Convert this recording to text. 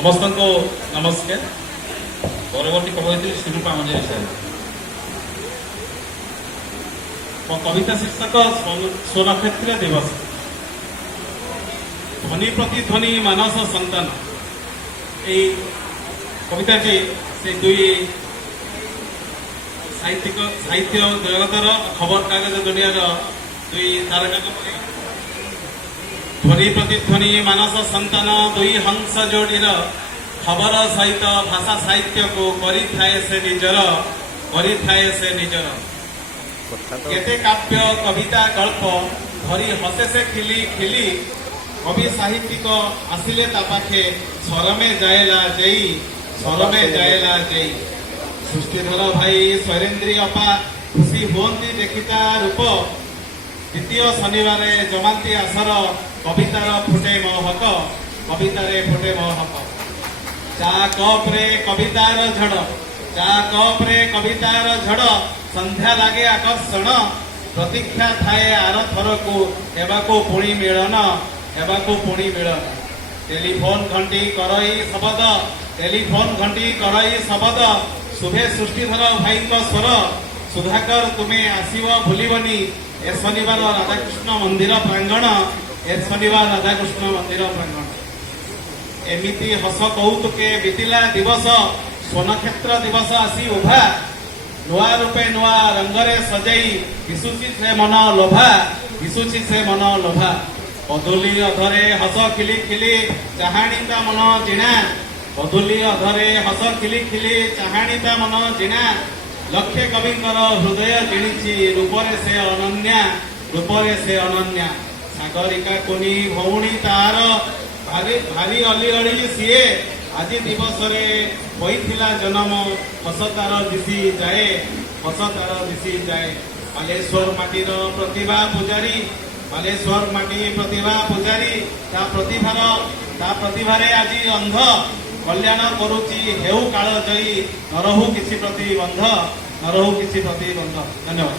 समस्त को नमस्कार। परवर्ती कवयित्री श्रीरूपा मंजरी साहब। कविता शीर्षक स्वनक्षत्र दिवस। ध्वनि प्रतिध्वनि मानस संतान। कविताटी से दुई साहित्य जगतर खबर कागज दुनिया दुई तारका ध्वनि प्रतिध्वनि मानस संतान दुई हंस जोड़ीर खबर सहित भाषा साहित्य को करी थाए से निजर केते काव्य कविता गल्प धरी हसे से खिली खिली कवि साहित्यिक आसिले ता पाखे स्वरमे जाएला जई सृष्टिधर भाई स्वरेन्द्री अपा खुशी हुअंती देखिता रूप द्वितीय शनिवार जमाती आसर कवितार फुटे महक चा कप रे कवितार झड़ संध्या लागे आकर्षण प्रतीक्षा थाए आर थर को एबाको पुणी मिलन टेलीफोन घंटी करई शब्द शुभे सृष्टिधर भाई स्वर सुधाकर तुम्हें आसीव भूलिबनी ए शनिवार राधाकृष्ण मंदिर प्रांगण एमिति हस कौतुके बीतिला दिवस स्वनक्षत्र दिवस आसी उभा नुआ रूपे नुआ रंगरे सजई दिशुची से मन लोभा बदुली अधरे हस खिली खिली चाहाणीता मन जिणा मन जिणा लक्ष्य कविंकर हृदय जिणिछि रूपरे से अनन्या सागरिका कोनी भौणी तार भारी अली अली सीए आज दिवस रे होइथिला जन्म हसतार दिशी जाए बालेश्वर माटीर प्रतिभा पूजारी ता प्रतिभारे आज अंध कल्याण करुची हेउ काल जयी नरहु किछि प्रतिबंध धन्यवाद।